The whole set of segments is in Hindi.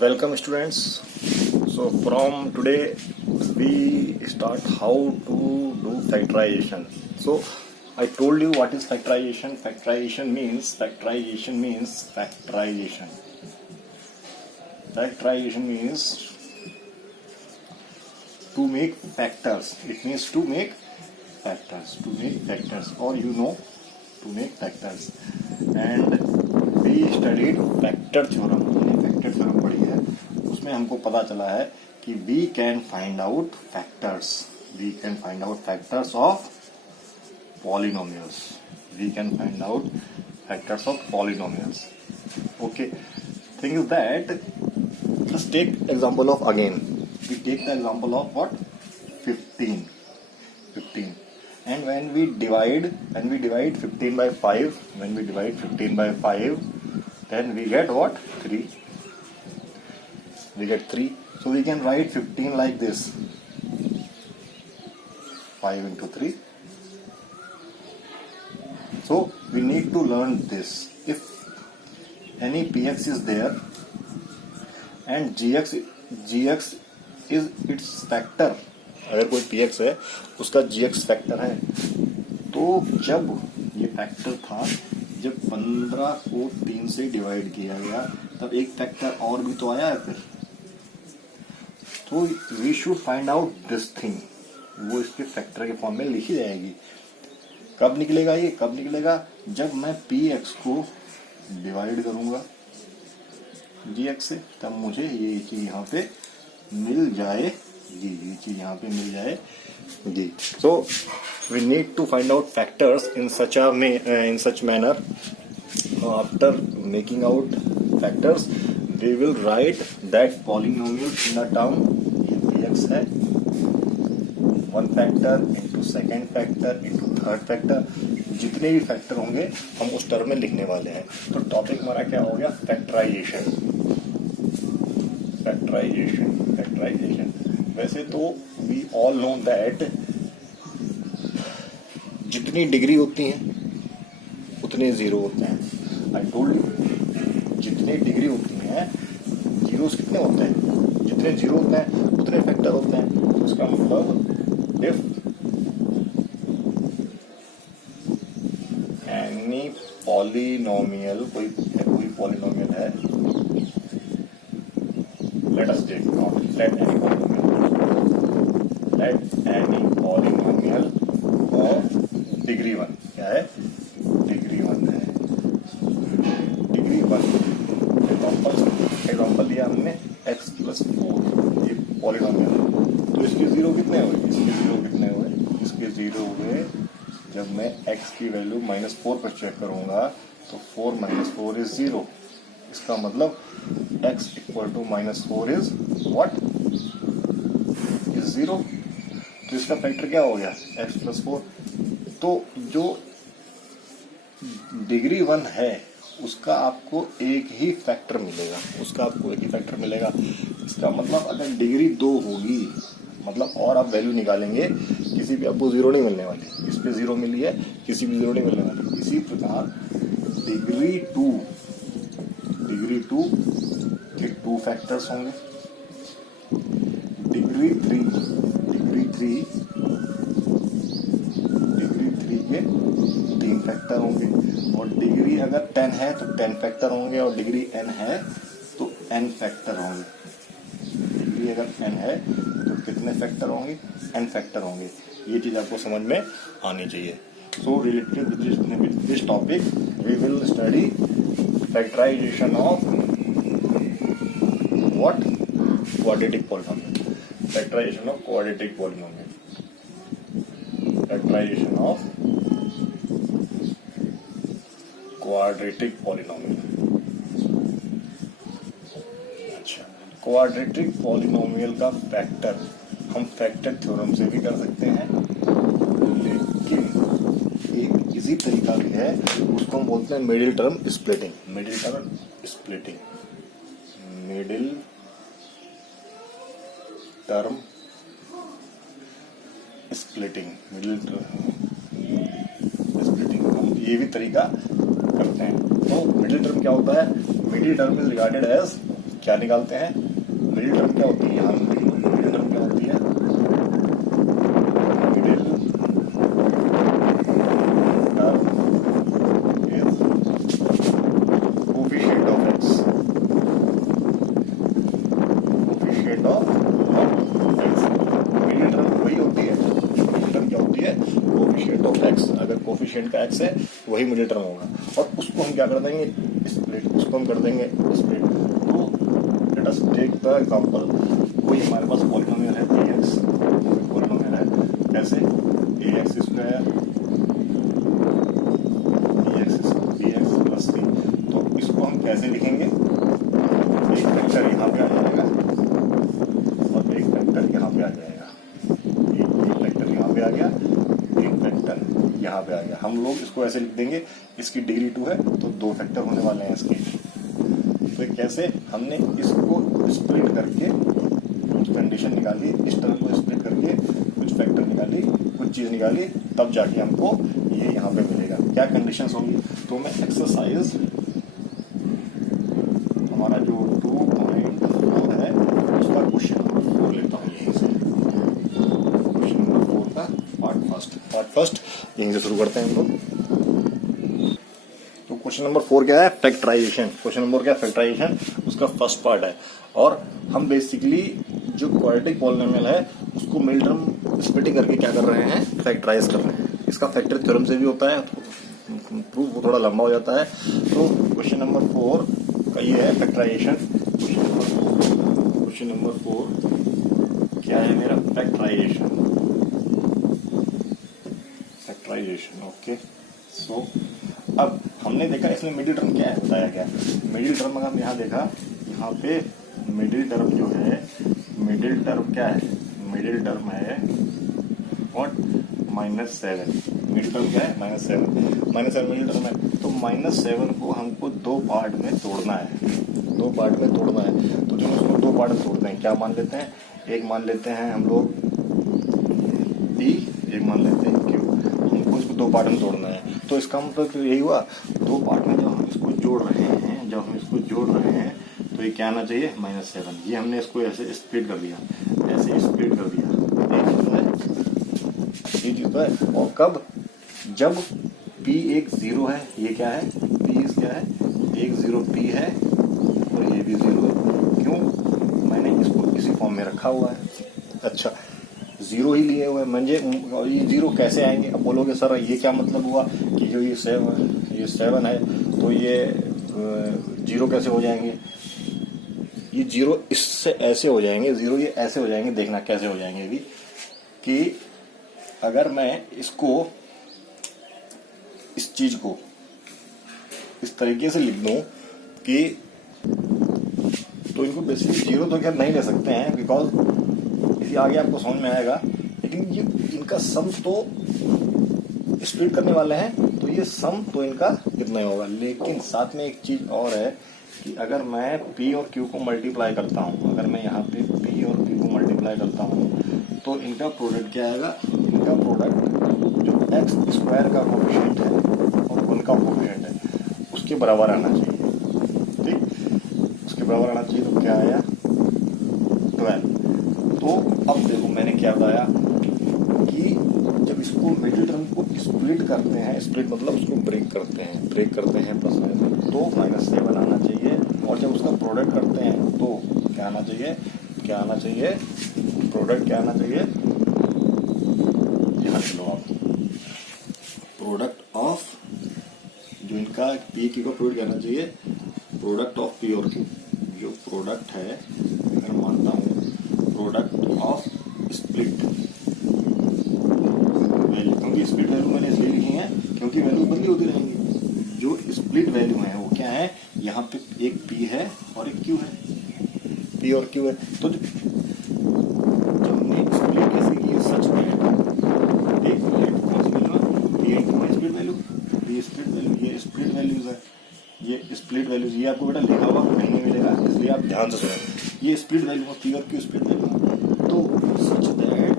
Welcome students. So from today we start how to do factorization. So I told you what is factorization. Factorization means to make factors. It means to make factors, or to make factors. And we studied factor theorem. हमने factor theorem पढ़ी है, उसमें हमको पता चला है कि we can find out factors of polynomials. Okay, thing is that let's take example of again. We take the example of what? 15. And when we divide 15 by 5, then we get what? 3. We get 3. So we can write 15 like this. 5 into 3. So we need to learn this. If any px is there and gx is its factor, अगर कोई px है उसका gx फैक्टर है, तो जब ये फैक्टर था, जब 15 को 3 से डिवाइड किया गया तब एक फैक्टर और भी तो आया है फिर. तो we should find out this thing. वो इसके फैक्टर के फॉर्म में लिखी जाएगी. कब निकलेगा जब मैं px को डिवाइड करूंगा gx से, तब मुझे ये चीज यहाँ पे मिल जाएगी. So we need to find out factors in such manner. After making out factors, we will write that polynomial in the term px है, one factor into second factor into third factor. जितने भी फैक्टर होंगे हम उस टर्म में लिखने वाले हैं. तो टॉपिक हमारा क्या हो गया? फैक्टराइजेशन. वैसे तो वी ऑल नो दैट जितनी डिग्री होती हैं उतने जीरो होते हैं. आई टोल्ड यू, जितनी डिग्री होती हैं जीरोस कितने होते हैं? जितने जीरो होते हैं उतने फैक्टर होते हैं. उसका मतलब इफ एनी पॉलिनोमियल, कोई पॉलिनोमियल है, let any polynomial of degree 1. क्या है? डिग्री 1 है. डिग्री 1 एग्जाम्पल दिया हमने x + 4. ये पॉलिनोमियल है, तो इसके जीरो कितने हुए? इसके जीरो हुए जब मैं x की वैल्यू -4 पर चेक करूंगा तो 4 - 4 इज 0. इसका मतलब x = -4 इज व्हाट? इज 0. तो इसका फैक्टर क्या हो गया? x + 4. तो जो डिग्री 1 है उसका आपको एक ही फैक्टर मिलेगा. इसका मतलब अगर डिग्री 2 होगी, मतलब और आप वैल्यू निकालेंगे, किसी भी आपको जीरो नहीं मिलने वाली. इस पे जीरो मिली है, किसी भी जीरो नहीं मिलने वाली. इसी प्रकार डिग्री 2 के 2 फैक्टर्स होंगे. डिग्री 3 के 3 फैक्टर होंगे. और डिग्री अगर 10 है तो 10 फैक्टर होंगे, और डिग्री n है तो n फैक्टर होंगे. डिग्री अगर n है तो कितने फैक्टर होंगे? n फैक्टर होंगे. ये चीज आपको समझ में आनी चाहिए. So related with this topic we will study factorization of what? Quadratic polynomial. Factorization of quadratic polynomial. अच्छा, क्वाड्रेटिक पॉलिनोमियल का फैक्टर हम फैक्टर थ्योरम से भी कर सकते हैं, लेकिन एक इजी तरीका भी है, उसको हम बोलते हैं मिडिल टर्म स्प्लिटिंग. हम ये भी तरीका करते हैं. तो मिडिल टर्म क्या होता है? Middle term is regarded as क्या निकालते हैं, मिडिल टर्म क्या होती है, यहाँ मिडिल टर्म क्या होती है, middle term is coefficient of x, coefficient of x. Middle term वही होती है, मिडिल टर्म क्या होती है, कोफिशिएंट ऑफ एक्स। अगर कोफिशिएंट का एक्स है वही मिडिल टर्म होगा, और उसको हम क्या कर देंगे, स्प्लिट, उसको हम कर देंगे स्प्लिट। तो let us take the example, कोई हमारे पास पॉलिनोमियल है ax, पॉलिनोमियल है कैसे, ax square bx plus c। तो इसको हम कैसे लिखेंगे, एक फैक्टर यहाँ पे आ जाएगा और एक फैक्टर यहाँ पे आ जाएगा, एक फैक्टर यहाँ पे आ गया, एक फैक्टर यहाँ पे आ गया। हम लोग इसको ऐसे लिख देंगे, इसकी डिग्री 2 है तो 2 फैक्टर होने वाले हैं इसके। तो कैसे, हमने इसको स्प्लिट करके कुछ कंडीशन निकाली, इस टर्म को स्प्लिट करके कुछ फैक्टर निकाली, कुछ चीज़ निकाली, तब जाके हमको ये यहाँ पे मिलेगा। क्या कंडीशंस होंगी, तो मैं एक्सरसाइज हमारा जो 2.4 है उसका क्वेश्चन नंबर 4 लेता हूँ यहीं से। क्वेश्चन नंबर 4 का पार्ट फर्स्ट यहीं से शुरू करते हैं हम लोग। तो क्वेश्चन नंबर 4 क्या है, फैक्टराइजेशन। क्वेश्चन नंबर क्या है, फैक्टराइजेशन, उसका फर्स्ट पार्ट है। और हम बेसिकली जो क्वाड्रेटिक पॉलिनोमियल है उसको मिडिल टर्म स्प्लिटिंग करके क्या कर रहे हैं, फैक्टराइज कर रहे हैं। इसका फैक्टर थ्योरम से भी होता है, प्रूफ वो थोड़ा लंबा हो जाता है। तो क्वेश्चन नंबर 4 का ये है फैक्टराइजेशन। क्वेश्चन नंबर 4 क्या है मेरा, फैक्टराइजेशन। Factorisation okay. सो अब हमने देखा इसमें मिडिल टर्म क्या है, बताया गया मिडिल टर्म। अगर हम यहाँ देखा, यहाँ पे मिडिल टर्म जो है, मिडिल टर्म क्या है, मिडिल टर्म है व्हाट, -7। मिडिल टर्म क्या है, -7 मिडिल टर्म है। तो -7 को हमको 2 पार्ट में तोड़ना है, 2 पार्ट में तोड़ना है। तो जो उसको 2 पार्ट में तोड़ते हैं, क्या मान लेते हैं, एक मान लेते हैं हम लोग P, एक मान लेते हैं Q। हमको इसको 2 पार्ट में तोड़ना है। तो इसका मतलब तो यही हुआ, 2 पार्ट में जब हम इसको जोड़ रहे हैं, तो ये क्या आना चाहिए, -7। ये हमने इसको ऐसे स्प्लिट कर दिया, ऐसे स्प्लिट कर दिया, ये चीज तो है। और कब, जब P एक 0 है, ये क्या है, P क्या है, एक 0 P है और ये भी 0 है। क्यों, मैंने इसको इसी फॉर्म में रखा हुआ है। अच्छा, 0 ही लिए हुए, म्हणजे ये 0 कैसे आएंगे। अब बोलोगे सर ये क्या मतलब हुआ कि जो ये 7 है तो ये 0 कैसे हो जाएंगे। ये 0 इससे ऐसे हो जाएंगे, 0 ये ऐसे हो जाएंगे। देखना कैसे हो जाएंगे भी, कि अगर मैं इसको, इस चीज को इस तरीके से लिख दूं कि, तो इनको बेसिकली 0 तो खैर नहीं ले सकते हैं, बिकॉज इसी आगे आपको समझ में आएगा। लेकिन ये इनका सम तो स्प्लिट करने वाले हैं, तो ये सम तो इनका कितना ही होगा। लेकिन साथ में एक चीज और है कि अगर मैं P और Q को मल्टीप्लाई करता हूँ, अगर मैं यहाँ पे P और Q को मल्टीप्लाई करता हूँ, तो इनका प्रोडक्ट क्या आएगा, इनका प्रोडक्ट जो एक्स स्क्वायर का कोफिशिएंट है और उनका कोफिशिएंट है उसके बराबर आना चाहिए। ठीक, उसके बराबर आना चाहिए। तो क्या आया, 12। तो अब देखो मैंने क्या बताया कि जब इसको मिडिल टर्म को स्प्लिट करते हैं, स्प्लिट मतलब उसको ब्रेक करते हैं प्लस माइनस, तो -7 आना चाहिए। और जब उसका प्रोडक्ट करते हैं तो क्या आना चाहिए, प्रोडक्ट क्या आना चाहिए, यहाँ चलो आप, प्रोडक्ट ऑफ, जो इनका P Q का प्रोडक्ट क्या आना चाहिए, प्रोडक्ट ऑफ P और Q। जो प्रोडक्ट है, अगर मानता हूँ प्रोडक्ट ऑफ स्प्लिट वैल्यू, क्योंकि स्प्लिट वैल्यू मैंने इसलिए लिखी है क्योंकि वैल्यू बदली होती रहेंगी। जो स्प्लिट वैल्यू है वो क्या है, यहाँ पे एक P है और एक Q है, P और Q है। तो जब हमने स्प्लिट कैसे की है, सच में एक स्प्लिट वैल्यू, ये स्प्लिट वैल्यू, ये स्प्लिट वैल्यूज है, ये स्प्लिट वैल्यूज, ये आपको बेटा लिखा हुआ कहीं नहीं मिलेगा, इसलिए आप ध्यान से सुनो। ये स्प्लिट वैल्यू है, P और Q स्प्लिट वैल्यू है। तो सच दैट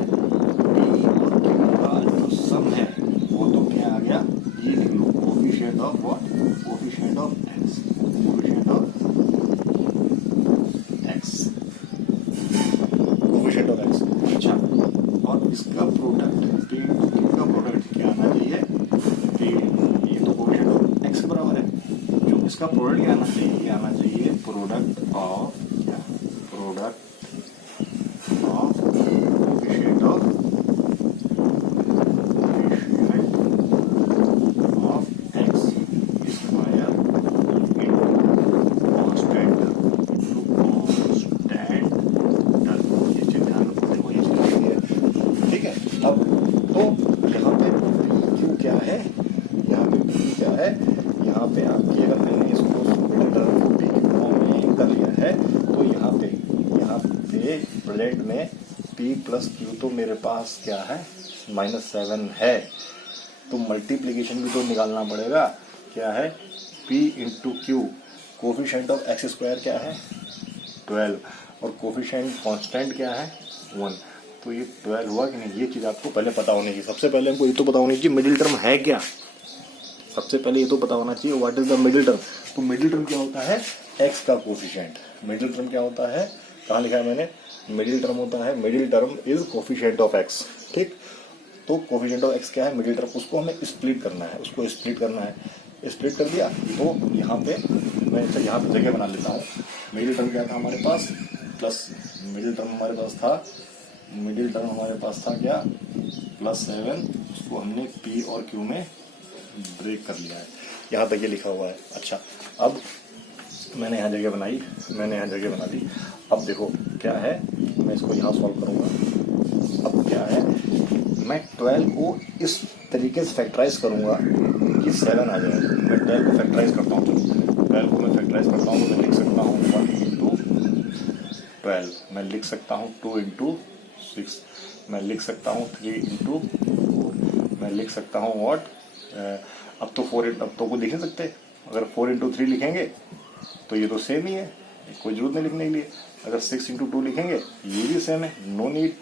P और Q का जो सम है वो तो क्या आ गया, ये लिख लो, coefficient of what, coefficient of x, coefficient of इसका प्रोडक्ट क्या आना चाहिए, ये आना चाहिए प्रोडक्ट ऑफ क्या, product of coefficient of x square constant ये चीज ध्यान रखो, देखो ये चीज है, ठीक है। अब तो यहाँ पे क्यू क्या है, यहाँ पे क्यू क्या है, यहाँ पे आपकी अगर मैंने इसको मिडल टर्म को पी क्यू फॉर्म में कर लिया है तो यहाँ पे प्रेजेंट में पी प्लस क्यू तो मेरे पास क्या है -7 है, तो मल्टीप्लीकेशन भी तो निकालना पड़ेगा, क्या है P into Q, coefficient of x square क्या है 12 और कोफिशिएंट कांस्टेंट क्या है 1, तो ये 12 हुआ कि नहीं, ये चीज आपको पहले पता होनी चाहिए। सबसे पहले हमको ये तो पता होनी चाहिए मिडिल टर्म है क्या, सबसे पहले ये तो पता होना चाहिए what is the middle term. तो मिडिल टर्म क्या होता है, एक्स का कोफिशिएंट। मिडिल टर्म क्या होता है, कहाँ लिखा है मैंने, मिडिल टर्म होता है, middle term is coefficient of x, ठीक। तो कोफिशिएंट ऑफ एक्स क्या है, मिडिल टर्म, उसको हमें स्प्लिट करना है, उसको स्प्लिट करना है, स्प्लिट कर दिया तो यहाँ पे मैं यहाँ पे जगह बना लेता हूँ। मिडिल टर्म क्या था हमारे पास, प्लस मिडिल टर्म हमारे पास था, मिडिल टर्म हमारे पास था क्या +7, उसको हमने पी और क्यू में ब्रेक कर लिया है, यहाँ तक ये लिखा हुआ है। अच्छा, अब मैंने यहाँ जगह बनाई, मैंने यहाँ जगह बना दी। अब देखो क्या है, मैं इसको यहाँ सॉल्व करूँगा। अब क्या है, मैं 12 को इस तरीके से फैक्टराइज करूँगा कि 7 आ जाए। मैं 12 को फैक्टराइज करता हूँ, चलो 12 को मैं फैक्टराइज करता हूँ, तो मैं लिख सकता हूँ 1 इंटू 12, मैं लिख सकता हूँ 2 इंटू 6, मैं लिख सकता हूँ 3 इंटू 4, मैं लिख सकता हूँ व्हाट, अब तो 4, अब तो को लिख नहीं सकते, अगर 4 इंटू 3 लिखेंगे तो ये तो सेम ही है, कोई जरूरत नहीं लिखने के लिए। अगर 6 इंटू 2 लिखेंगे ये भी सेम है, नो नीड।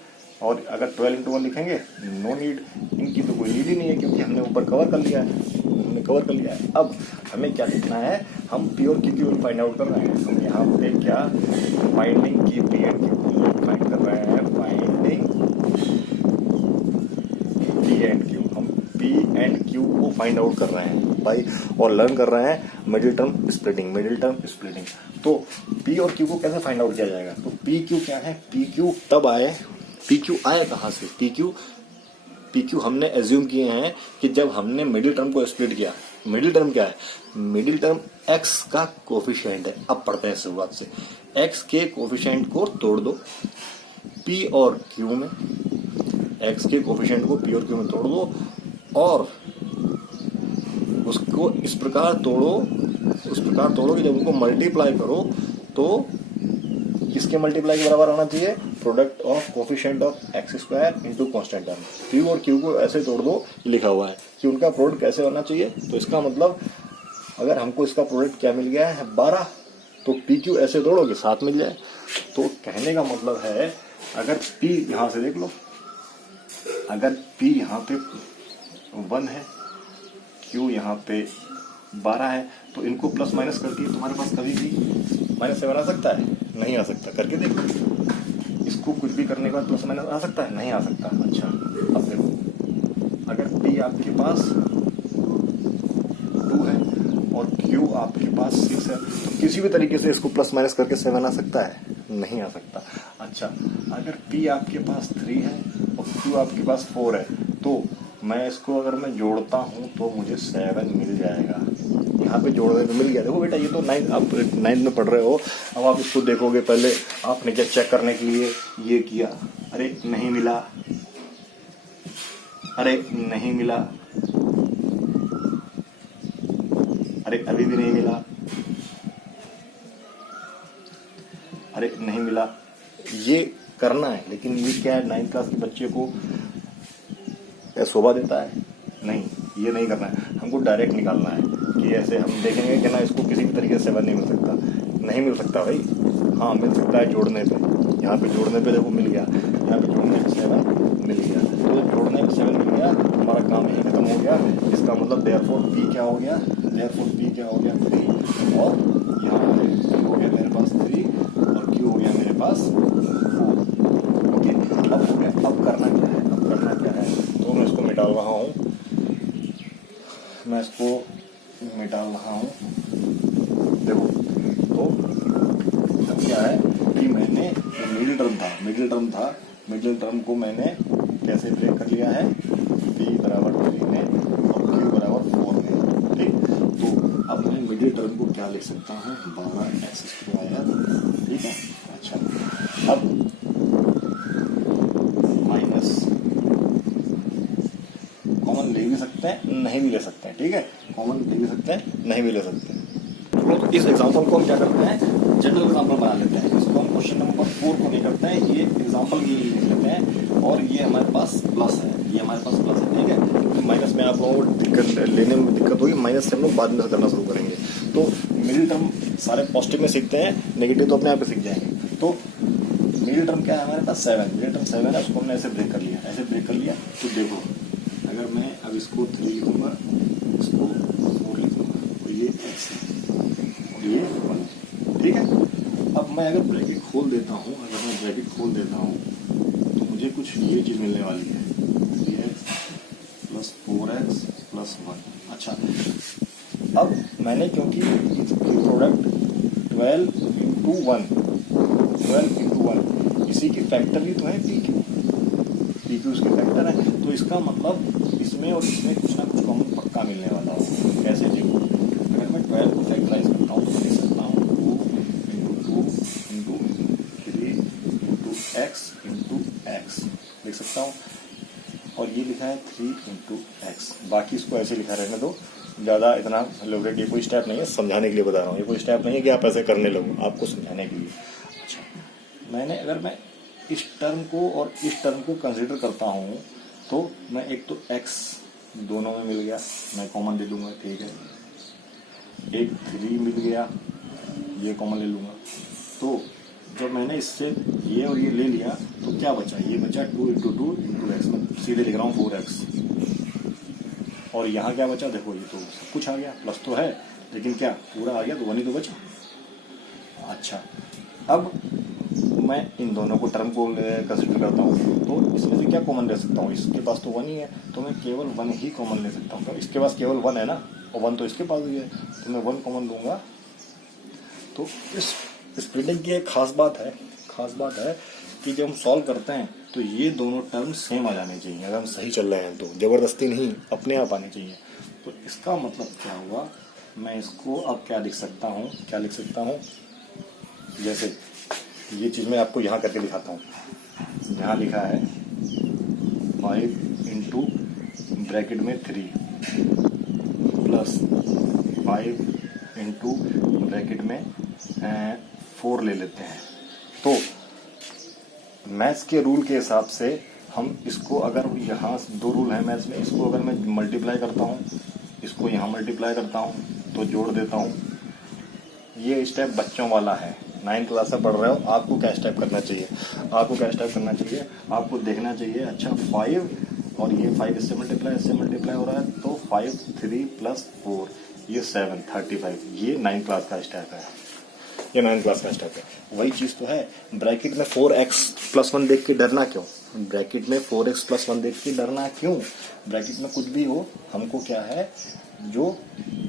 और अगर 12 इंटू 1 लिखेंगे नो नीड, इनकी तो कोई नीड ही नहीं है क्योंकि हमने ऊपर कवर कर लिया है, हमने कवर कर लिया है। अब हमें क्या लिखना है, हम पी और क्यू की फाइंड आउट कर रहे हैं। हम यहाँ पे क्या फाइंडिंग की पी एंड क्यू फाइंड कर रहे हैं, फाइंडिंग पी एंड क्यू, हम पी एंड क्यू को फाइंड आउट कर रहे हैं भाई, और लर्न कर रहे हैं middle term splitting, middle term splitting. तो पी और क्यू को कैसे फाइंड आउट किया जाएगा, तो पी क्यू क्या है, पी क्यू तब आए, पी क्यू आया कहाँ से, पी क्यू हमने एज्यूम किए हैं कि जब हमने मिडिल टर्म को स्प्लिट किया। मिडिल टर्म क्या है, मिडिल टर्म एक्स का कोफिशिएंट है। अब पढ़ते हैं शुरुआत से, एक्स के कोफिशिएंट को तोड़ दो पी और क्यू में, एक्स के कोफिशिएंट को पी और क्यू में तोड़ दो और उसको इस प्रकार तोड़ो, उस प्रकार तोड़ो कि जब उनको मल्टीप्लाई करो तो किसके मल्टीप्लाई के बराबर आना चाहिए, product of coefficient of x square into constant term. P और क्यू को ऐसे तोड़ दो, लिखा हुआ है कि उनका प्रोडक्ट कैसे होना चाहिए। तो इसका मतलब अगर हमको इसका प्रोडक्ट क्या मिल गया है 12, तो पी क्यू ऐसे तोड़ो कि 7 मिल जाए। तो कहने का मतलब है अगर पी यहाँ से देख लो, अगर पी यहाँ पे 1 है, क्यू यहाँ पे 12 है, तो इनको प्लस माइनस करके तुम्हारे पास कभी भी -7 आ सकता है, नहीं आ सकता, करके देखो। इसको कुछ भी करने के बाद प्लस माइनस आ सकता है, नहीं आ सकता। अच्छा, अब देखो अगर पी आपके पास 2 है और क्यू आपके पास 6 है, तो किसी भी तरीके से इसको प्लस माइनस करके 7 आ सकता है, नहीं आ सकता। अच्छा, अगर पी आपके पास 3 है और क्यू आपके पास 4 है, तो मैं इसको अगर मैं जोड़ता हूँ तो मुझे 7 मिल जाएगा। यहाँ पे जोड़ने में मिल गया। देखो बेटा, ये तो 9, आप 9 में पढ़ रहे हो, अब आप इसको देखोगे। पहले आपने क्या चेक करने के लिए ये किया, अरे नहीं मिला, अरे नहीं मिला, अरे अभी भी नहीं मिला, अरे नहीं मिला, ये करना है। लेकिन ये क्या है, 9th क्लास के बच्चे को शोभा देता है? नहीं, ये नहीं करना है। हमको डायरेक्ट निकालना है कि ऐसे हम देखेंगे कि ना इसको किसी भी तरीके से 7 नहीं मिल सकता, नहीं मिल सकता भाई। हाँ, मिल सकता है जोड़ने पे। यहाँ पे जोड़ने पे देखो मिल गया, यहाँ पे जोड़ने पे 7 मिल गया, तो जोड़ने पे 7 मिल गया, हमारा काम यही खत्म हो गया। इसका मतलब देयरफॉर पी क्या हो गया, देयरफॉर पी क्या हो गया 3, और यहाँ पे हो गया मेरे पास 3 और क्यू हो गया मेरे पास 4। ओके, अब हो गया। अब करना क्या है, अब करना क्या है, तो मैं इसको मिटा रहा हूँ, मैं इसको मिटा रहा हूँ। मिडिल टर्म को मैंने कैसे ब्रेक कर लिया है, p बराबर 3 में और q बराबर 4 में, ठीक। तो अब मैं मिडिल टर्म को क्या लिख सकता हूँ, 12x², ठीक है। अच्छा, अब माइनस कॉमन ले भी सकते हैं, नहीं भी ले सकते हैं, ठीक है। कॉमन ले भी सकते हैं, नहीं भी ले सकते हैं। तो इस एग्जांपल को हम क्या करते हैं, जनरल एग्जांपल बना लेते हैं। इसको हम क्वेश्चन नंबर 4 को नहीं करते हैं, ये एग्जांपल की लिख लेते हैं। और ये हमारे पास प्लस है, ये हमारे पास प्लस है, ठीक है। तो माइनस में आप लोगों को दिक्कत लेने में दिक्कत होगी, माइनस से हम लोग बाद में करना शुरू करेंगे। तो मिडिल टर्म सारे पॉजिटिव में सीखते हैं, नेगेटिव तो अपने आप ही सीख जाएंगे। तो मिडिल टर्म क्या है हमारे पास, 7। मिडिल टर्म 7 है, उसको हमने ऐसे ब्रेक कर लिया, ऐसे ब्रेक कर लिया। तो देखो, अगर मैं अब इसको 3 लिखूंगा, इसको 4 लिखूंगा, तो ये x है और ये 1, ठीक है। अब मैं अगर ब्रैकेट खोल देता हूँ, तो मुझे कुछ ये चीज मिलने वाली है, 3x + 4x + 1। अच्छा, अब मैंने क्योंकि इसकी प्रोडक्ट 12 × 1 इसी की फैक्टर ही तो है पी क्यू उसके फैक्टर है। तो इसका मतलब इसमें और इसमें कुछ ना कुछ कॉमन पक्का मिलने वाला हो। कैसे देखो, अगर मैं 12 को फैक्टराइज करता हूँ तो लिख सकता हूँ 2 × 3 × x लिख सकता हूँ। और ये लिखा है 3 × x। बाकी इसको ऐसे लिखा रहने दो, ज़्यादा इतना एलोबरेट ये कोई स्टेप नहीं है, समझाने के लिए बता रहा हूँ। ये कोई स्टेप नहीं है कि आप ऐसे करने लगो, आपको समझाने के लिए। अच्छा, अगर मैं इस टर्म को और इस टर्म को कंसिडर करता हूँ तो मैं एक तो x दोनों में मिल गया, मैं कॉमन ले लूँगा, ठीक है। एक 3 मिल गया, ये कॉमन ले लूँगा। तो जब मैंने इससे ये और ये ले लिया तो क्या बचा, ये बचा 2 × 2 × x। मैं सीधे लिख रहा हूँ 4x। और यहाँ क्या बचा, देखो ये तो सब कुछ आ गया, प्लस तो है लेकिन क्या पूरा आ गया, तो 1 ही तो बचा। अच्छा, अब मैं इन दोनों को टर्म को कंसिडर करता हूँ तो इसमें से क्या कॉमन ले सकता हूँ, इसके पास तो 1 ही है, तो मैं केवल 1 ही कॉमन ले सकता हूँ। तो इसके पास केवल 1 है ना, और 1 तो इसके पास ही है, तो मैं 1 कॉमन लूँगा। तो इस स्प्लिटिंग की एक खास बात है कि जब हम सॉल्व करते हैं तो ये दोनों टर्म सेम आ जाने चाहिए। अगर हम सही चल रहे हैं तो ज़बरदस्ती नहीं, अपने आप आने चाहिए। तो इसका मतलब क्या हुआ, मैं इसको अब क्या लिख सकता हूँ, जैसे ये चीज़ मैं आपको यहाँ करके दिखाता हूँ। यहाँ लिखा है 5 × ब्रैकेट में 3 + 5 × ब्रैकेट में 4 ले लेते हैं। तो मैथ्स के रूल के हिसाब से हम इसको, अगर यहाँ 2 रूल है मैथ्स में, इसको अगर मैं मल्टीप्लाई करता हूँ, इसको यहाँ मल्टीप्लाई करता हूँ तो जोड़ देता हूँ। ये स्टेप बच्चों वाला है, 9th क्लास से पढ़ रहे हो, आपको क्या स्टेप करना चाहिए, आपको देखना चाहिए। अच्छा, 5 और ये 5 इससे मल्टीप्लाई हो रहा है, तो 5 3 + 4 ये 7 35। ये 9th क्लास का स्टेप है, वही चीज़ तो है। ब्रैकेट में 4x + 1 देख के डरना क्यों, ब्रैकेट में कुछ भी हो, हमको क्या है, जो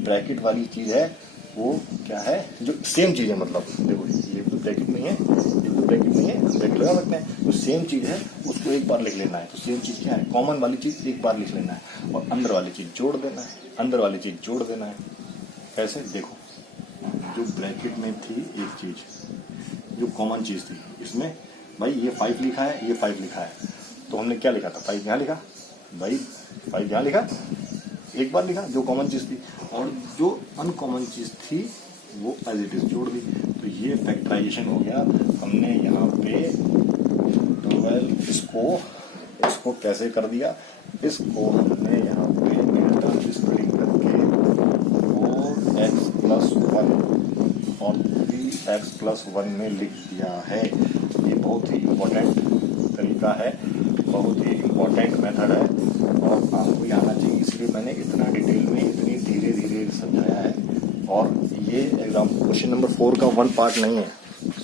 ब्रैकेट वाली चीज़ है वो क्या है, जो सेम चीज़ है। मतलब देखो, ये तो ब्रैकेट में है, हम ब्रैकेट लगा सकते हैं, तो सेम चीज़ है, उसको एक बार लिख लेना है। तो सेम चीज़ क्या है, कॉमन वाली चीज़ एक बार लिख लेना है, और अंदर वाली चीज़ जोड़ देना है। ऐसे देखो, जो ब्रैकेट में थी एक चीज़, जो कॉमन चीज़ थी, इसमें भाई ये 5 लिखा है, ये 5 लिखा है, तो हमने क्या लिखा था, 5 यहाँ लिखा, भाई 5 यहाँ लिखा, एक बार लिखा जो कॉमन चीज़ थी, और जो अनकॉमन चीज़ थी वो एज इट इज जोड़ दी। तो ये फैक्टराइजेशन हो गया। हमने यहाँ पे 12 इसको कैसे कर दिया, इसको हमने यहाँ पे स्प्लिटिंग करके 4x + 1 और 3x + 1 में लिख दिया है। ये बहुत ही इम्पोर्टेंट तरीका है, बहुत ही इम्पोर्टेंट मेथड है, और आपको ये आना चाहिए। इसलिए मैंने इतना डिटेल में, इतनी धीरे धीरे समझाया है। और ये एग्जाम क्वेश्चन नंबर 4 का 1 पार्ट नहीं है,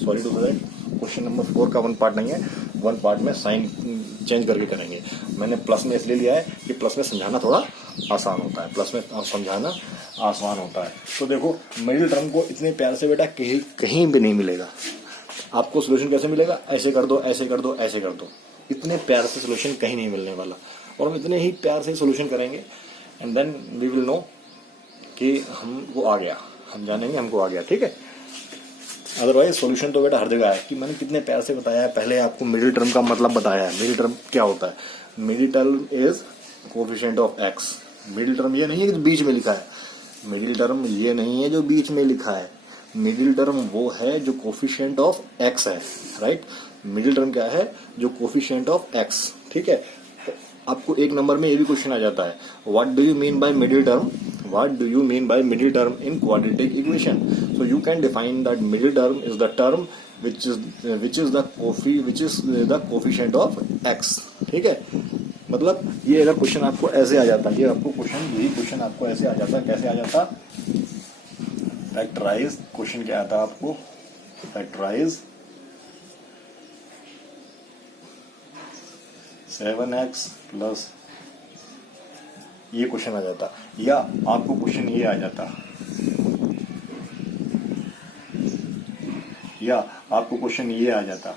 सॉरी टू से, क्वेश्चन नंबर 4 का 1 पार्ट नहीं है। 1 पार्ट में साइन चेंज करके करेंगे। मैंने प्लस में इसलिए लिया है कि प्लस में समझाना थोड़ा आसान होता है, तो देखो, मिडिल टर्म को इतने प्यार से बेटा कहीं भी नहीं मिलेगा। आपको सोल्यूशन कैसे मिलेगा, ऐसे कर दो, ऐसे कर दो, ऐसे कर दो। इतने प्यार से सोल्यूशन कहीं नहीं मिलने वाला, और हम इतने ही प्यार से सोल्यूशन करेंगे and then we will know कि हमको आ गया, हम जानेंगे हमको आ गया, ठीक है। अदरवाइज सॉल्यूशन तो बेटा हर जगह है, कि मैंने कितने प्यार से बताया है। पहले आपको मिडिल टर्म का मतलब बताया है। मिडिल टर्म क्या होता है? Middle term is coefficient of x. Middle term ये नहीं है कि बीच में लिखा है, मिडिल टर्म ये नहीं है जो बीच में लिखा है। मिडिल टर्म वो है जो कोफिशिएंट ऑफ एक्स है, राइट। मिडिल टर्म क्या है? जो कोफिशिएंट ऑफ एक्स, ठीक है। तो आपको एक नंबर में ये भी क्वेश्चन आ जाता है, what do you mean by middle term, what do you mean by middle term in quadratic equation? So you can define that middle term is the term which is the coefficient of x, ठीक है। मतलब ये अगर क्वेश्चन आपको ऐसे आ जाता, ये आपको यही क्वेश्चन आपको ऐसे आ जाता, कैसे आ जाता? फैक्टराइज क्वेश्चन क्या आता आपको? फैक्टराइज 7x प्लस, ये क्वेश्चन आ जाता, या आपको क्वेश्चन ये आ जाता, या आपको क्वेश्चन ये आ जाता,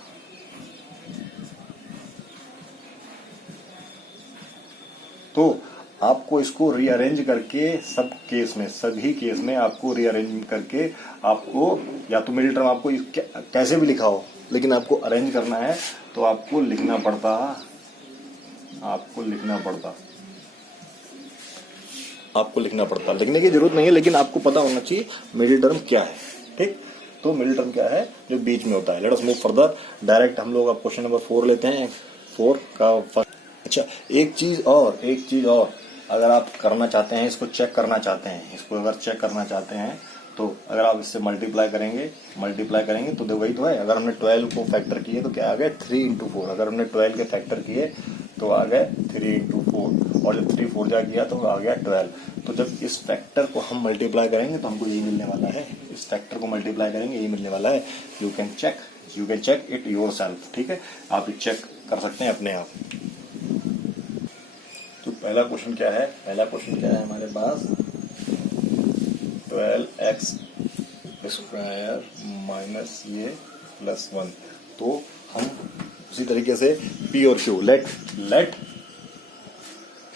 तो आपको इसको रीअरेंज करके सभी केस में आपको रीअरेंज करके आपको, या तो मिडिल टर्म आपको कैसे भी लिखा हो, लेकिन आपको अरेंज करना है तो आपको लिखना पड़ता। लिखने की जरूरत नहीं है, लेकिन आपको पता होना चाहिए मिडिल टर्म क्या है, ठीक। तो मिडिल टर्म क्या है? जो बीच में होता है। Late us move further, direct हम लोग अब क्वेश्चन नंबर 4 लेते हैं। 4 का फर्स्ट, अच्छा एक चीज और अगर आप करना चाहते हैं, इसको चेक करना चाहते हैं, तो अगर आप इससे मल्टीप्लाई करेंगे तो वही तो है। अगर हमने 12 को फैक्टर किए तो क्या आ गया? 3 इंटू 4। अगर हमने 12 के फैक्टर किए तो आ गए 3 इंटू 4, और जब 3 4 जा किया तो आ गया 12। तो जब इस फैक्टर को हम मल्टीप्लाई करेंगे तो हमको यही मिलने वाला है। इस फैक्टर को मल्टीप्लाई करेंगे यही मिलने वाला है। You can check it yourself, ठीक है। आप चेक कर सकते हैं अपने आप। तो पहला क्वेश्चन क्या है हमारे पास? 12x स्क्वायर माइनस ये प्लस 1। तो हम उसी तरीके से P और Q लेट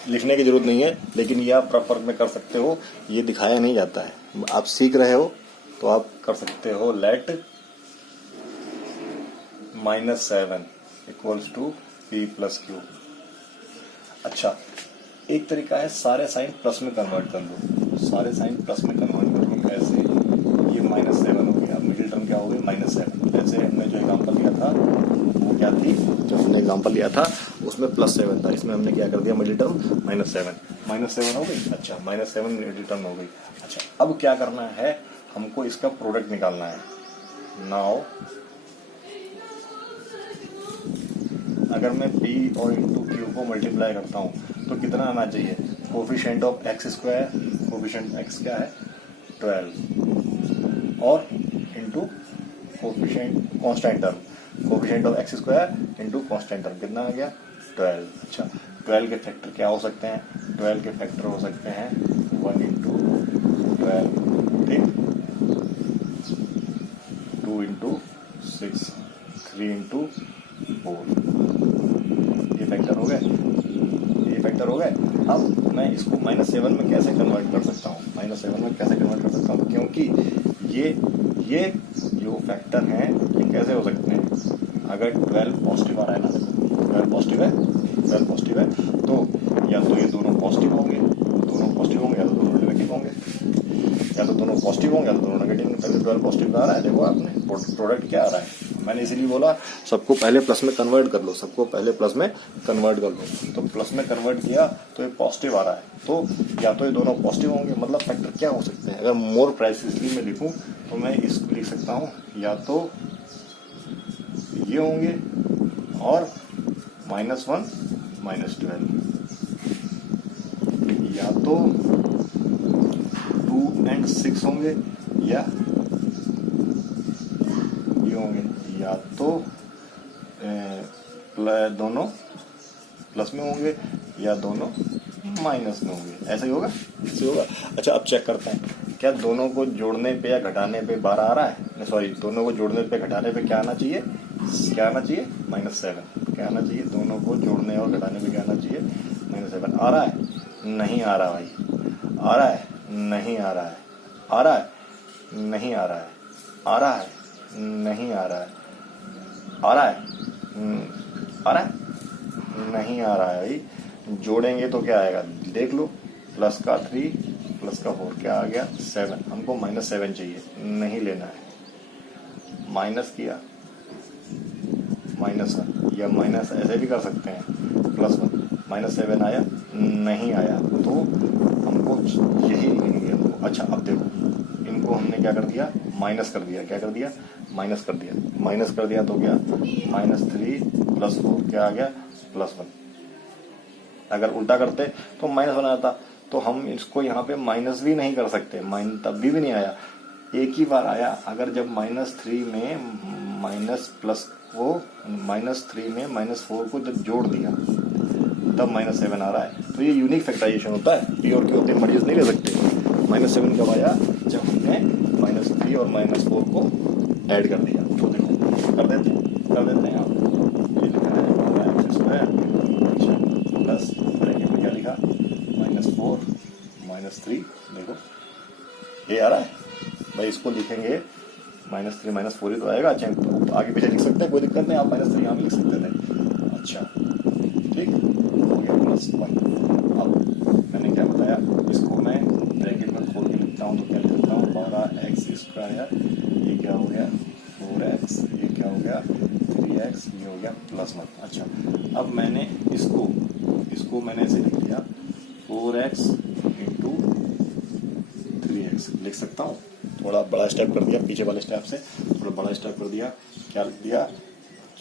लिखने की जरूरत नहीं है, लेकिन ये आप प्रॉपर में कर सकते हो। ये दिखाया नहीं जाता है, आप सीख रहे हो तो आप कर सकते हो। Let -7 equals to P plus Q। अच्छा, एक तरीका है सारे साइन प्लस में कन्वर्ट कर लो। ऐसे ये -7 हो गया, मिडिल टर्म क्या हो गई? -7। ऐसे हमने जो एग्जांपल लिया था वो क्या थी? जो हमने एग्जांपल लिया था उसमें +7 था, इसमें हमने क्या कर दिया? मिडिल टर्म -7 हो गई। अच्छा, -7 मिडिल टर्म हो गई। अच्छा, अब क्या करना है? हमको इसका प्रोडक्ट निकालना है। नाउ अगर मैं P और इंटू Q को मल्टीप्लाई करता हूँ तो कितना आना चाहिए? Coefficient of x square, coefficient x क्या है? 12, और into coefficient constant term, coefficient of x square into constant term, कितना आ गया? 12। अच्छा, 12 के फैक्टर क्या हो सकते हैं? 12 के फैक्टर हो सकते हैं 1 इंटू 12, ठीक, 2 इंटू 6, 3 इंटू 4। ये फैक्टर हो गए। अब मैं इसको -7 में कैसे कन्वर्ट कर सकता हूँ? क्योंकि ये जो फैक्टर हैं ये कैसे हो सकते हैं? अगर 12 पॉजिटिव आ रहा है ना, 12 पॉजिटिव है, तो या तो ये दोनों पॉजिटिव होंगे, या तो दोनों नेगेटिव होंगे, पहले 12 पॉजिटिव आ रहा है, देखो आपने प्रोडक्ट क्या आ रहा है। मैंने इसीलिए बोला सबको पहले प्लस में कन्वर्ट कर लो, तो प्लस में कन्वर्ट किया तो ये पॉजिटिव आ रहा है, तो या तो ये दोनों पॉजिटिव होंगे। मतलब फैक्टर क्या हो सकते हैं? अगर मोर प्रेसाइजली मैं लिखूं तो मैं इसको लिख सकता हूं, या तो ये होंगे और -1 -12, या तो 2 and 6 होंगे, या ये होंगे, या तो दोनों प्लस में होंगे या दोनों माइनस में होंगे। ऐसा ही होगा। अच्छा, अब चेक करते हैं क्या दोनों को जोड़ने पे या घटाने पे 12 आ रहा है? सॉरी, दोनों को जोड़ने पे घटाने पे क्या आना चाहिए? क्या आना चाहिए? -7। क्या आना चाहिए? दोनों को जोड़ने और घटाने पे क्या आना चाहिए? -7। आ रहा है? नहीं आ रहा भाई। आ रहा है? नहीं आ रहा है। आ रहा है? नहीं आ रहा है। आ रहा है? नहीं आ रहा है। आ रहा है? आ रहा है? नहीं आ रहा है भाई। जोड़ेंगे तो क्या आएगा देख लो, प्लस का 3 प्लस का 4 क्या आ गया? 7। हमको -7 चाहिए, नहीं लेना है। माइनस किया -1 या माइनस ऐसे भी कर सकते हैं, +1 -7 आया, नहीं आया तो हमको यही लेंगे हमको। अच्छा अब देखो, इनको हमने क्या कर दिया? माइनस कर दिया। क्या कर दिया? माइनस कर दिया। माइनस कर दिया तो क्या? -3 + 4 क्या आ गया? +1। अगर उल्टा करते तो -1 आता, तो हम इसको यहाँ पे माइनस भी नहीं कर सकते, तब भी नहीं आया, एक ही बार आया। अगर जब -3 में -3 में -4 को जब जोड़ दिया तब -7 आ रहा है। तो ये यूनिक फैक्टराइजेशन होता है, पी और क्यू होते मर्जीज नहीं ले सकते। -7 कब आया? जब हमने -3 और -4 को ऐड कर दिया। तो देखो कर देते हैं आप। ये लिखा है अच्छा, प्लस ब्रैकेट में क्या लिखा? -4 -3। देखो ये आ रहा है भाई, इसको लिखेंगे -3 -4 ही तो आएगा। अच्छा तो आगे पीछे लिख सकते हैं, कोई दिक्कत नहीं, आप -3 यहाँ भी लिख सकते थे। अच्छा ठीक हो गया, +1। अब मैंने क्या बताया, इसको मैं ब्रैकेट में खोल के लिखता हूँ तो क्या लिखता हूँ? 12x²। ये क्या हो गया? 4x। ये क्या हो गया? 3x। ये हो गया +1। अच्छा अब मैंने इसको मैंने ऐसे लिख लिया, 4x × 3x लिख सकता हूँ। थोड़ा बड़ा स्टेप कर दिया, पीछे वाले स्टेप से थोड़ा बड़ा स्टेप कर दिया। क्या लिख दिया?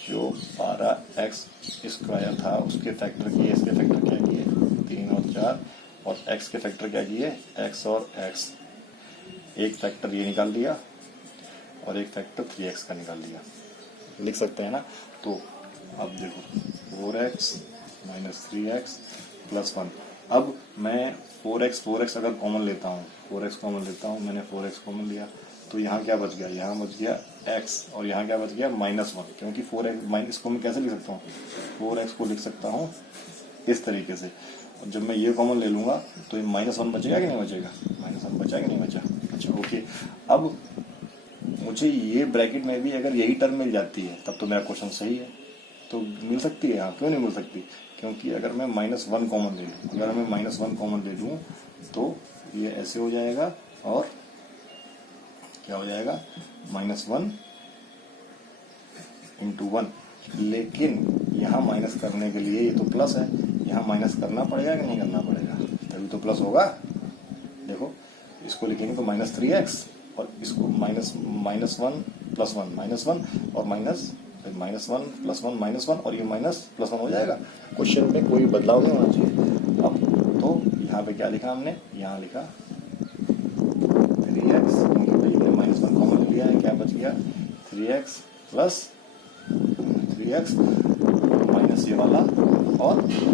जो 12x² था उसके फैक्टर किए, इसके फैक्टर क्या किए? 3 और 4, और x के फैक्टर क्या किए? x और x। एक फैक्टर ये निकाल दिया और एक फैक्टर 3x का निकाल दिया। लिख सकते हैं ना? तो अब देखो 4x - 3x +1। अब मैं 4x अगर कॉमन लेता हूँ, 4x कॉमन लेता हूँ, मैंने 4x कॉमन लिया तो यहाँ क्या बच गया? यहाँ बच गया x, और यहाँ क्या बच गया? -1। क्योंकि 4x इसको मैं कैसे लिख सकता हूँ? 4x को लिख सकता हूँ इस तरीके से, और जब मैं ये कॉमन ले लूँगा तो ये -1 बचेगा कि नहीं बचेगा? -1 बचा कि नहीं बचा? अच्छा ओके। अब मुझे ये ब्रैकेट में भी अगर यही टर्म मिल जाती है तब तो मेरा क्वेश्चन सही है, तो मिल सकती है। हाँ क्यों नहीं मिल सकती? क्योंकि अगर मैं -1 कॉमन ले लूँ, अगर मैं -1 कॉमन ले लूँ तो ये ऐसे हो जाएगा, और क्या हो जाएगा? -1 × 1। लेकिन यहाँ माइनस करने के लिए ये तो प्लस है, यहाँ माइनस करना पड़ेगा कि नहीं करना पड़ेगा? तभी तो प्लस होगा। देखो इसको लिखेंगे तो -3x, और इसको -1 +1 -1 और -1 +1 -1, और ये +1 हो जाएगा। क्वेश्चन में कोई बदलाव नहीं होना चाहिए। अब तो यहाँ पे क्या लिखा हमने? यहाँ लिखा 3x, क्योंकि हमने -1 कॉमन लिया है। क्या बच गया? 3x + 3x माइनस ये वाला और ये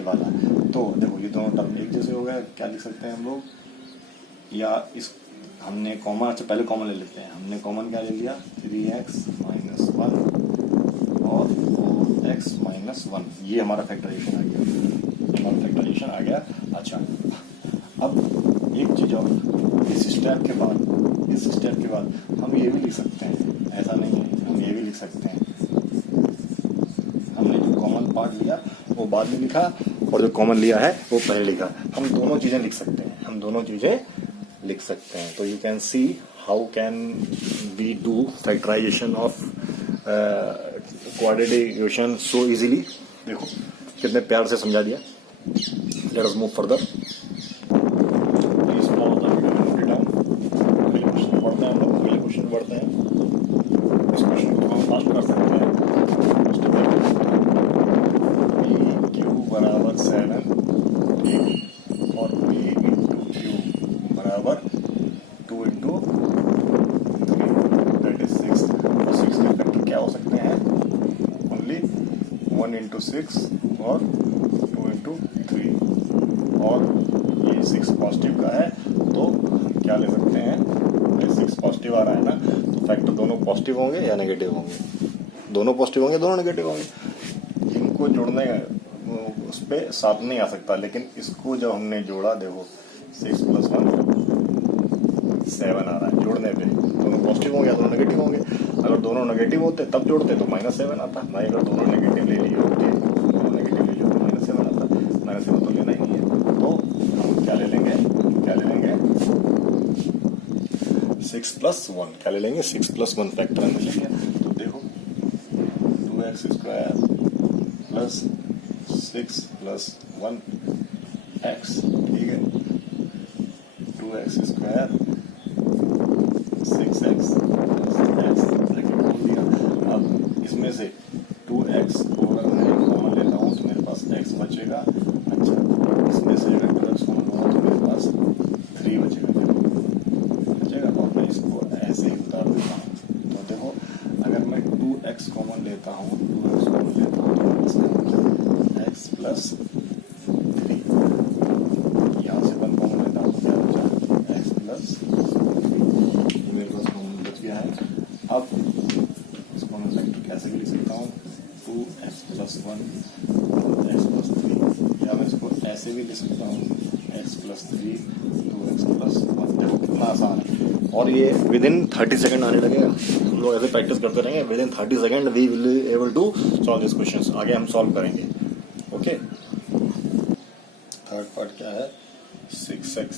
वाला। तो देखो ये दोनों टर्म एक जैसे हो गए। क्या लिख सकते हैं हम लोग? या इस हमने कॉमन, अच्छा पहले कॉमन ले लेते हैं। हमने कॉमन क्या ले लिया? 3x - 1 और 4x - 1। ये हमारा फैक्टराइजेशन आ गया। अच्छा अब एक चीज और, इस स्टेप के बाद हम ये भी लिख सकते हैं, ऐसा नहीं है, हम ये भी लिख सकते हैं। हमने जो कॉमन पार्ट लिया वो बाद में लिखा, और जो कॉमन लिया है वो पहले लिखा। हम दोनों चीजें लिख सकते हैं। तो you can see how can we do factorization of quadratic equation so easily. देखो कितने प्यार से समझा दिया। Let us move further. Please follow the video and note it down. अगले क्वेश्चन बढ़ते हैं। इस क्वेश्चन को हम फास्ट कर सकते हैं। PQ = 7 और P × Q = 2 × 3, दैट इज 6। तो 6 के फैक्टर क्या हो सकते हैं? ओनली 1 × 6 और 2 × 3, और ये 6 पॉजिटिव का है तो पॉजिटिव होंगे या नेगेटिव होंगे, दोनों पॉजिटिव होंगे दोनों नेगेटिव होंगे। इनको जोड़ने उस पर 7 नहीं आ सकता, लेकिन इसको जब हमने जोड़ा देखो 6 + 1 7 आ रहा है। जोड़ने पे दोनों पॉजिटिव होंगे या दोनों नेगेटिव होंगे। अगर दोनों नेगेटिव होते तब जोड़ते तो -7 आता भाई। अगर दोनों नेगेटिव ले लिए होते, दोनों नेगेटिव ले लिए तो -7 आता। -7 तो लेना ही नहीं है, तो हम क्या ले लेंगे 6 + 1 क्या ले लेंगे 6 + 1 फैक्टर हमने ले लिया। तो देखो 2x² + 6 + 1x, ठीक है 2x² 6x + x बोल दिया। अब इसमें से 2x को अगर मैं कॉमन लेता हूँ तो मेरे पास x बचेगा। अच्छा, इसमें से अगर 2x कॉमन लूँगा तो मेरे पास 3 बचेगा और मैं इसको ऐसे ही उतार देता हूँ। तो देखो अगर मैं 2x कॉमन लेता हूँ तो मेरे पास x + 3, यहाँ से 1 कॉमन लेता हूँ तो क्या बचा x + मेरे पास कॉमन बच गया है। अब इसको मैं फैक्टर कैसे भी लिख सकता हूँ 2x + 1 x + 3, या मैं इसको ऐसे भी लिख सकता हूँ x + 3 2x + 1। देखो कितना आसान है, और ये विदिन 30 सेकंड आने लगेगा। हम लोग ऐसे प्रैक्टिस करते रहेंगे, within 30 second we will be able to solve this questions. आगे हम सॉल्व करेंगे। ओके, थर्ड पार्ट क्या है 6x²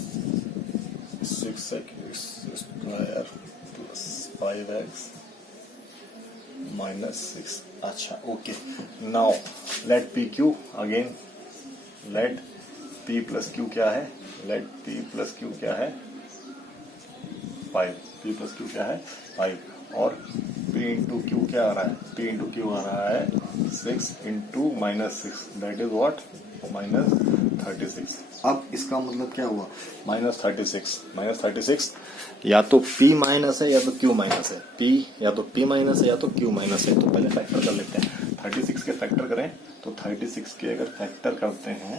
+ 5x -6। अच्छा okay, now let PQ again, let P + Q क्या है, लेट P + Q क्या है 5, P + Q क्या है 5, और P × Q क्या आ रहा है, P × Q आ रहा है 6 × -6 दैट इज व्हाट -36। अब इसका मतलब क्या हुआ -36 या तो P माइनस है या तो Q माइनस है, P या तो P माइनस है या तो Q माइनस है। तो पहले फैक्टर कर लेते हैं। 36 के फैक्टर करें तो 36 के अगर फैक्टर करते हैं,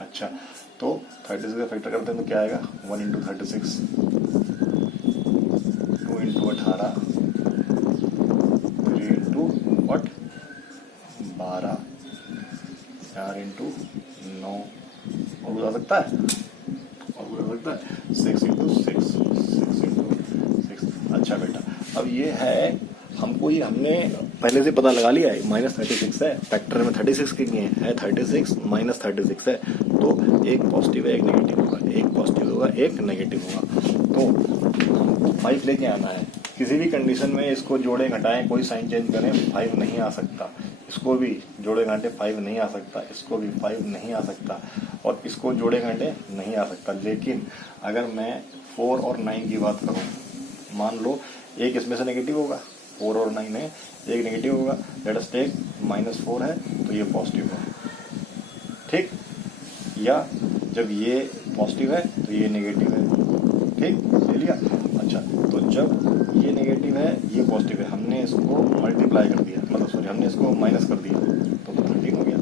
अच्छा तो 36 का फैक्टर करते हैं तो क्या आएगा 1 × 36 2 × 18 3 × what 12 4 × 9 और बुझा सकता है 6 × 6। अच्छा बेटा, अब ये है हमको, ये हमने पहले से पता लगा लिया है -36 है, फैक्टर में 36 के लिए है 36 -36 है। तो एक पॉजिटिव है एक नेगेटिव होगा, एक पॉजिटिव होगा एक नेगेटिव होगा। तो 5 लेके आना है। किसी भी कंडीशन में इसको जोड़े घटाएं कोई साइन चेंज करें 5 नहीं आ सकता, इसको भी जोड़े घाटे 5 नहीं आ सकता, इसको भी 5 नहीं आ सकता, और इसको जोड़े घाटे नहीं आ सकता। लेकिन अगर मैं 4 और 9 की बात करूं, मान लो एक इसमें से नेगेटिव होगा, 4 और 9 है, एक नेगेटिव होगा, लेट अस टेक -4 है तो ये पॉजिटिव है, ठीक, या जब ये पॉजिटिव है तो ये नेगेटिव है, ठीक, ले लिया। अच्छा, तो जब ये नेगेटिव है ये पॉजिटिव है, हमने इसको मल्टीप्लाई कर दिया, मतलब सॉरी हमने इसको माइनस कर दिया तो 13 हो गया।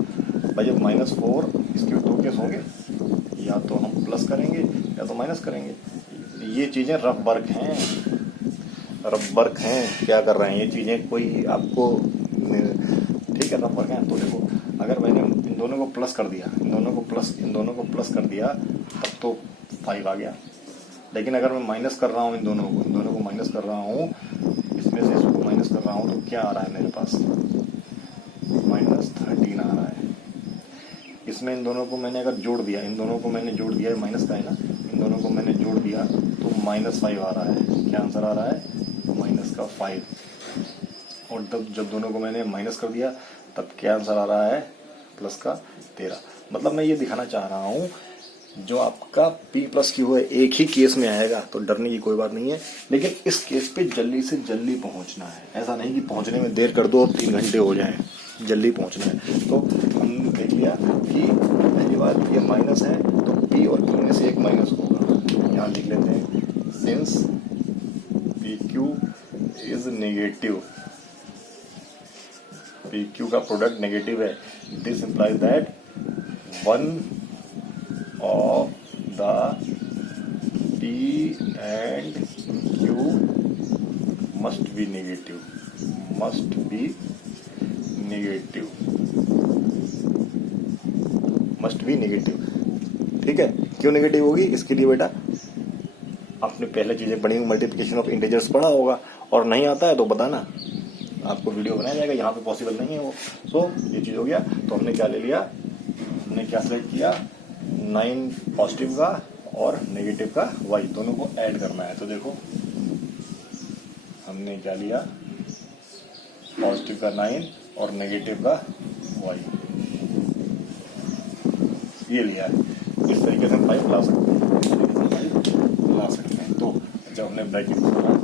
भाई जब -4 इसके 2 केस होंगे, या तो हम प्लस करेंगे या तो माइनस करेंगे। ये चीज़ें रफ वर्क हैं, क्या कर रहे हैं ये चीज़ें, कोई आपको ठीक है रफ वर्क हैं। तो देखो अगर मैंने इन दोनों को प्लस कर दिया, इन दोनों को प्लस कर दिया तब तो 5 आ गया। लेकिन अगर मैं माइनस कर रहा हूँ इन दोनों को माइनस कर रहा हूँ, इसमें से इसको माइनस कर रहा हूँ तो क्या आ रहा है मेरे पास -13 आ रहा है। इसमें इन दोनों को मैंने अगर जोड़ दिया, इन दोनों को मैंने जोड़ दिया, माइनस का है ना, इन दोनों को मैंने जोड़ दिया तो -5 आ रहा है। क्या आंसर आ रहा है -5। और तब जब दोनों को मैंने माइनस कर दिया तब क्या आंसर आ रहा है +13। मतलब मैं ये दिखाना चाह रहा हूँ जो आपका P + Q है एक ही केस में आएगा तो डरने की कोई बात नहीं है, लेकिन इस केस पे जल्दी से जल्दी पहुंचना है। ऐसा नहीं कि पहुंचने में देर कर दो और 3 घंटे हो जाएं, जल्दी पहुंचना है। तो हमने देख लिया कि पहली बात ये माइनस है तो P और Q में से एक माइनस होगा। यहाँ लिख लेते हैं since PQ is negative, PQ का प्रोडक्ट नेगेटिव है, this implies that one of the P and Q must be negative, must be negative, must be negative. ठीक है, क्यों नेगेटिव होगी? इसके लिए बेटा आपने पहले चीजें पढ़ी हुई, मल्टीप्लिकेशन ऑफ इंटीजर्स पढ़ा होगा, और नहीं आता है तो बताना, आपको वीडियो बनाया जाएगा। यहाँ पे पॉसिबल नहीं है वो। सो ये चीज हो गया। तो हमने क्या ले लिया, हमने क्या सेलेक्ट किया, 9 पॉजिटिव का और नेगेटिव का y, दोनों को ऐड करना है। तो देखो हमने क्या लिया, पॉजिटिव का 9 और नेगेटिव का y, ये लिया है। इस तरीके से हम 5 ला सकते हैं, इस तरीके से 5 ला सकते हैं। तो जब हमने ब्रैकेट खोला,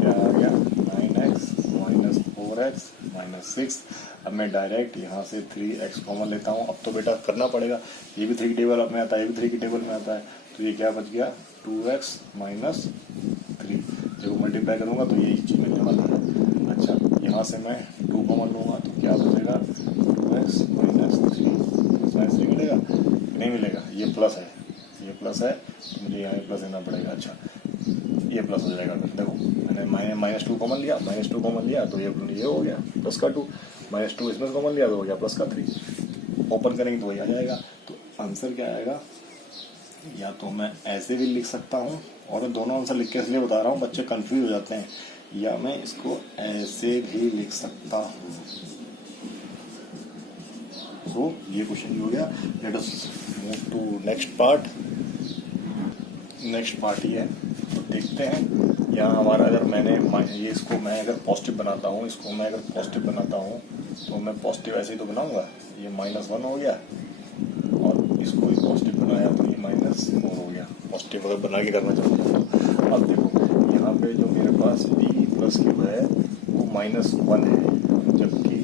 क्या आ गया, 9x माइनस 4x माइनस 6। अब मैं डायरेक्ट यहाँ से 3x कॉमन लेता हूँ। अब तो बेटा करना पड़ेगा, ये भी 3 की टेबल में आता है, ये भी 3 की टेबल में आता है। तो ये क्या बच गया, 2x माइनस 3। जब मल्टीप्लाई करूँगा तो यही चीज़ मिलने वाला है। अच्छा, यहाँ से मैं 2 कॉमन लूँगा तो क्या बचेगा, 2x माइनस 3 मिलेगा, नहीं मिलेगा, ये प्लस है, ये प्लस है, तो मुझे यहाँ प्लस देना पड़ेगा। अच्छा, ये प्लस हो जाएगा। देखो मैंने -2 कॉमन लिया, -2 कॉमन लिया तो ये हो गया प्लस का 2, -2 इसमें कॉमन लिया तो हो गया प्लस का 3। ओपन करेंगे तो वही आ जाएगा। तो आंसर क्या आएगा, या तो मैं ऐसे भी लिख सकता हूँ, और दोनों आंसर लिख के इसलिए बता रहा हूँ बच्चे कंफ्यूज हो जाते हैं, या मैं इसको ऐसे भी लिख सकता हूँ। तो ये क्वेश्चन हो गया। Let us move to next part. Next part ये है, तो देखते हैं यहाँ हमारा, अगर मैंने ये इसको मैं अगर पॉजिटिव बनाता हूँ, इसको मैं अगर पॉजिटिव बनाता हूँ तो मैं पॉजिटिव ऐसे ही तो बनाऊंगा, ये -1 हो गया, और इसको भी पॉजिटिव बनाया तो ये -4 हो गया। पॉजिटिव अगर बना के करना चाहूँगा तो अब देखो यहाँ पे जो मेरे पास b प्लस क्यू है वो -1 है, जबकि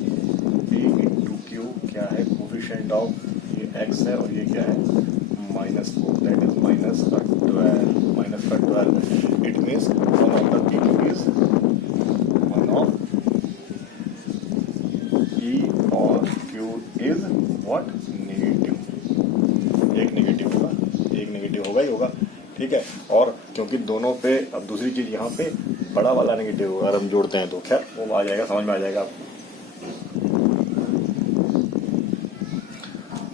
b इंटू क्यू क्या है, कोफिशिएंट ऑफ ये x है, और ये क्या है, -4, that is -12। It means one of the p is one of p और q इज व्हाट, नेगेटिव। एक नेगेटिव होगा, एक नेगेटिव होगा ही होगा। ठीक है, और क्योंकि दोनों पे, अब दूसरी चीज यहाँ पे बड़ा वाला नेगेटिव होगा, अगर हम जोड़ते हैं तो खैर वो आ जाएगा, समझ में आ जाएगा आपको।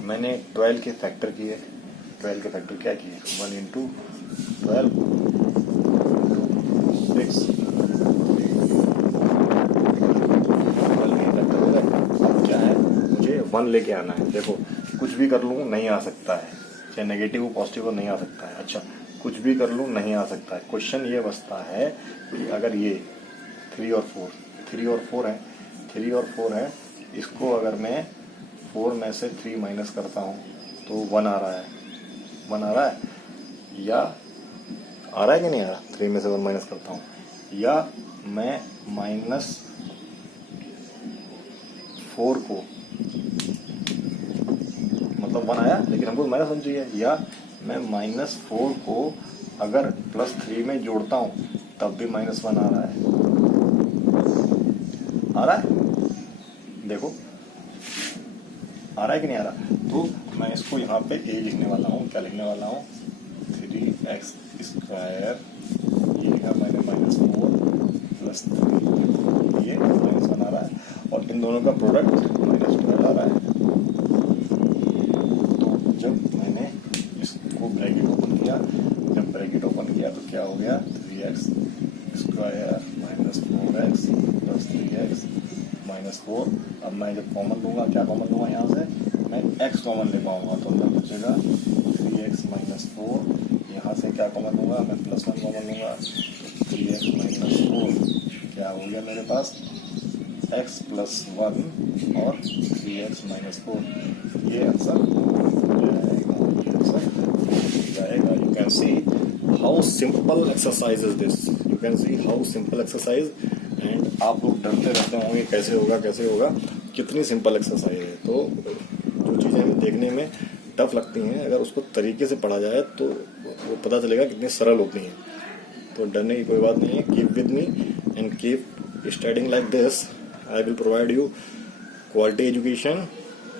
मैंने 12 के फैक्टर किए, 12 के फैक्टर क्या किए, 1 इंटू 12 6, 12 के फैक्टर हो गए। अब क्या है, मुझे 1 लेके आना है। देखो कुछ भी कर लूँ नहीं आ सकता है, चाहे नेगेटिव हो पॉजिटिव हो नहीं आ सकता है। अच्छा, कुछ भी कर लूँ नहीं आ सकता है। क्वेश्चन ये बचता है कि अगर ये 3 और 4 है, 3 और 4 है, इसको अगर मैं 4 में से 3 माइनस करता हूँ तो 1 आ रहा है, 1 आ रहा है, या आ रहा है कि नहीं आ रहा, 3 में से 1 माइनस करता हूँ, या मैं -4 को, मतलब 1 आया लेकिन हमको -1 चाहिए, या मैं -4 को अगर +3 में जोड़ता हूँ तब भी -1 आ रहा है, आ रहा है, देखो आ रहा है कि नहीं आ रहा। तो मैं इसको यहाँ पे a लिखने वाला हूँ, क्या लिखने वाला हूँ, 3x स्क्वायर, ये लिखा मैंने -4 + 3, ये -1 आ रहा है, और इन दोनों का प्रोडक्ट -12 आ रहा है। तो जब मैंने इसको ब्रैकेट ओपन किया, जब ब्रैकेट ओपन किया तो क्या हो गया, 3x स्क्वायर -4x + 3x -4। अब मैं जब कॉमन लूँगा, क्या कॉमन लूँगा, यहाँ से मैं x कॉमन ले पाऊँगा, तो अंदर बचेगा 3x -4। यहाँ से क्या कॉमन लूँगा, मैं +1 कॉमन लूँगा, तो 3x -4 क्या हो गया मेरे पास, x + 1 और 3x -4। ये आंसर जाएगा। You can see how simple exercise is this, you can see how simple exercise. And आप लोग डरते रहते होंगे कैसे होगा, कितनी सिंपल एक्सरसाइज है। तो जो चीज़ें हमें देखने में टफ लगती हैं, अगर उसको तरीके से पढ़ा जाए तो वो पता चलेगा कितनी सरल होती हैं। तो डरने की कोई बात नहीं है। Keep with me and keep studying like this. I will provide you quality education.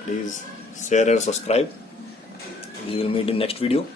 Please share and subscribe. We will meet in next video.